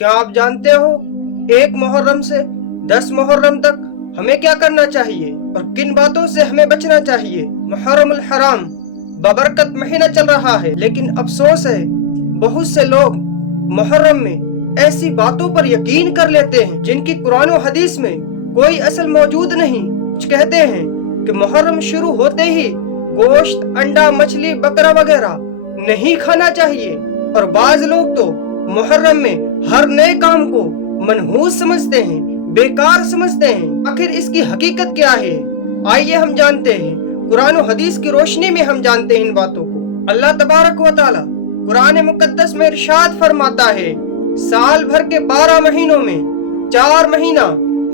کیا آپ جانتے ہو 1 محرم سے 10 محرم تک ہمیں کیا کرنا چاہیے اور کن باتوں سے ہمیں بچنا چاہیے؟ محرم الحرام بابرکت مہینہ چل رہا ہے، لیکن افسوس ہے بہت سے لوگ محرم میں ایسی باتوں پر یقین کر لیتے ہیں جن کی قرآن و حدیث میں کوئی اصل موجود نہیں۔ کچھ کہتے ہیں کہ محرم شروع ہوتے ہی گوشت، انڈا، مچھلی، بکرا وغیرہ نہیں کھانا چاہیے، اور بعض لوگ تو محرم میں ہر نئے کام کو منحوس سمجھتے ہیں، بیکار سمجھتے ہیں۔ آخر اس کی حقیقت کیا ہے؟ آئیے ہم جانتے ہیں، قرآن و حدیث کی روشنی میں ہم جانتے ہیں ان باتوں کو۔ اللہ تبارک و تعالی قرآن مقدس میں ارشاد فرماتا ہے، سال بھر کے 12 مہینوں میں 4 مہینہ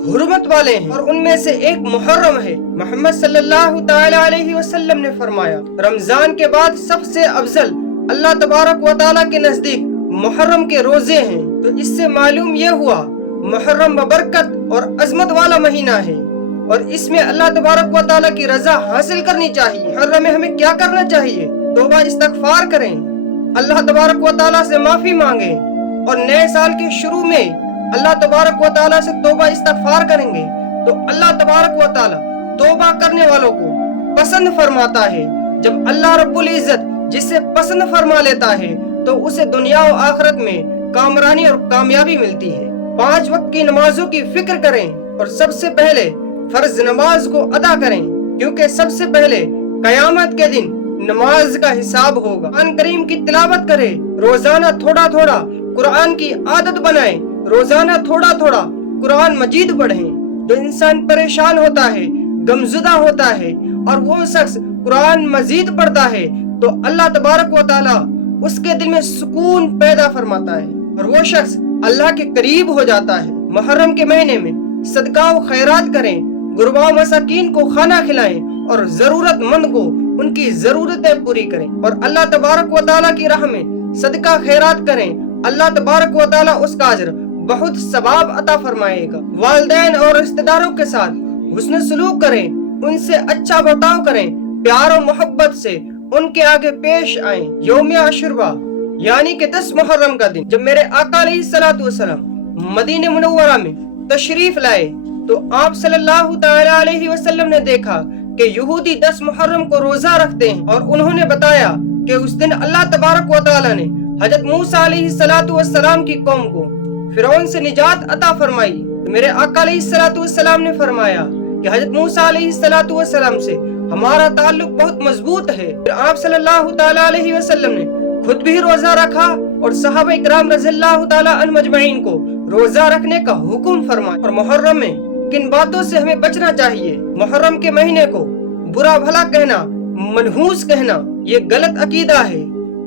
حرمت والے ہیں، اور ان میں سے ایک محرم ہے۔ محمد صلی اللہ تعالی علیہ وسلم نے فرمایا، رمضان کے بعد سب سے افضل اللہ تبارک و تعالی کے نزدیک محرم کے روزے ہیں۔ تو اس سے معلوم یہ ہوا محرم ببرکت اور عظمت والا مہینہ ہے، اور اس میں اللہ تبارک و تعالی کی رضا حاصل کرنی چاہیے۔ محرم میں ہمیں کیا کرنا چاہیے؟ توبہ استغفار کریں، اللہ تبارک و تعالی سے معافی مانگیں، اور نئے سال کے شروع میں اللہ تبارک و تعالی سے توبہ استغفار کریں گے تو اللہ تبارک و تعالی توبہ کرنے والوں کو پسند فرماتا ہے۔ جب اللہ رب العزت جسے پسند فرما لیتا ہے تو اسے دنیا و آخرت میں کامرانی اور کامیابی ملتی ہے۔ 5 وقت کی نمازوں کی فکر کریں، اور سب سے پہلے فرض نماز کو ادا کریں، کیونکہ سب سے پہلے قیامت کے دن نماز کا حساب ہوگا۔ قرآن کریم کی تلاوت کریں، روزانہ تھوڑا تھوڑا قرآن کی عادت بنائیں، روزانہ تھوڑا تھوڑا قرآن مجید پڑھیں۔ جو انسان پریشان ہوتا ہے، غمزدہ ہوتا ہے، اور وہ شخص قرآن مزید پڑھتا ہے تو اللہ تبارک و تعالی اس کے دل میں سکون پیدا فرماتا ہے، اور وہ شخص اللہ کے قریب ہو جاتا ہے۔ محرم کے مہینے میں صدقہ و خیرات کریں، غرباء و مساکین کو کھانا کھلائیں، اور ضرورت مند کو ان کی ضرورتیں پوری کریں، اور اللہ تبارک و تعالیٰ کی راہ میں صدقہ خیرات کریں۔ اللہ تبارک و تعالیٰ اس کا اجر بہت ثواب عطا فرمائے گا۔ والدین اور رشتہ داروں کے ساتھ حسن سلوک کریں، ان سے اچھا برتاؤ کریں، پیار و محبت سے ان کے آگے پیش آئیں۔ یوم عاشورہ یعنی کہ 10 محرم کا دن جب میرے آقا علیہ الصلوۃ والسلام مدینہ منورہ میں تشریف لائے تو آپ صلی اللہ تعالی علیہ وسلم نے دیکھا کہ یہودی 10 محرم کو روزہ رکھتے ہیں، اور انہوں نے بتایا کہ اس دن اللہ تبارک و تعالی نے حضرت موسیٰ علیہ الصلوۃ والسلام کی قوم کو فرعون سے نجات عطا فرمائی۔ میرے آقا علیہ الصلوۃ والسلام نے فرمایا کہ حضرت موسیٰ علیہ الصلوۃ والسلام سے ہمارا تعلق بہت مضبوط ہے۔ پھر آپ صلی اللہ تعالی علیہ وسلم نے خود بھی روزہ رکھا، اور صحابہ اکرام رضی اللہ تعالی عنہم اجمعین کو روزہ رکھنے کا حکم فرمایا۔ اور محرم میں کن باتوں سے ہمیں بچنا چاہیے؟ محرم کے مہینے کو برا بھلا کہنا، منحوس کہنا، یہ غلط عقیدہ ہے۔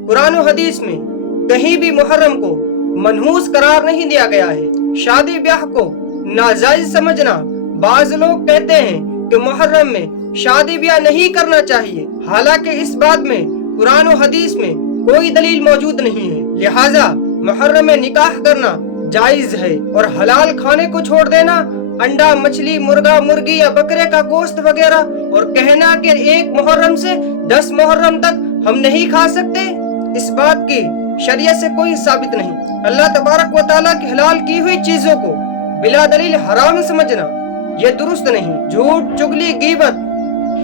قرآن و حدیث میں کہیں بھی محرم کو منحوس قرار نہیں دیا گیا ہے۔ شادی بیاہ کو ناجائز سمجھنا، بعض لوگ کہتے ہیں کہ محرم میں شادی بیاہ نہیں کرنا چاہیے، حالانکہ اس بات میں قرآن و حدیث میں کوئی دلیل موجود نہیں ہے۔ لہٰذا محرم میں نکاح کرنا جائز ہے، اور حلال کھانے کو چھوڑ دینا، انڈا، مچھلی، مرغا، مرغی یا بکرے کا گوشت وغیرہ، اور کہنا کہ 1 محرم سے 10 محرم تک ہم نہیں کھا سکتے، اس بات کی شریعت سے کوئی ثابت نہیں۔ اللہ تبارک و تعالیٰ کی حلال کی ہوئی چیزوں کو بلا دلیل حرام سمجھنا یہ درست نہیں۔ جھوٹ، چغلی، غیبت،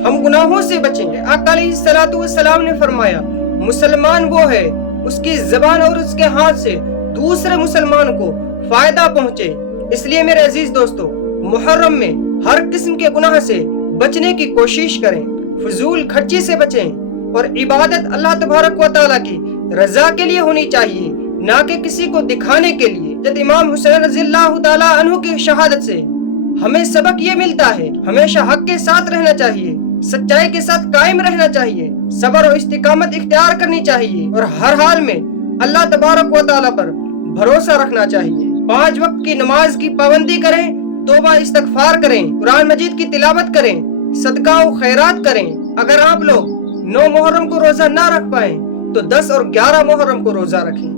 ہم گناہوں سے بچیں گے۔ آقا علیہ الصلوۃ والسلام نے فرمایا، مسلمان وہ ہے اس کی زبان اور اس کے ہاتھ سے دوسرے مسلمان کو فائدہ پہنچے۔ اس لیے میرے عزیز دوستو، محرم میں ہر قسم کے گناہ سے بچنے کی کوشش کریں، فضول خرچی سے بچیں، اور عبادت اللہ تبارک و تعالیٰ کی رضا کے لیے ہونی چاہیے، نہ کہ کسی کو دکھانے کے لیے۔ جب امام حسین رضی اللہ تعالیٰ عنہ کی شہادت سے ہمیں سبق یہ ملتا ہے، ہمیشہ حق کے ساتھ رہنا چاہیے، سچائی کے ساتھ قائم رہنا چاہیے، صبر و استقامت اختیار کرنی چاہیے، اور ہر حال میں اللہ تبارک و تعالیٰ پر بھروسہ رکھنا چاہیے۔ 5 وقت کی نماز کی پابندی کریں، توبہ استغفار کریں، قرآن مجید کی تلاوت کریں، صدقہ و خیرات کریں۔ اگر آپ لوگ 9 محرم کو روزہ نہ رکھ پائیں تو 10 اور 11 محرم کو روزہ رکھیں۔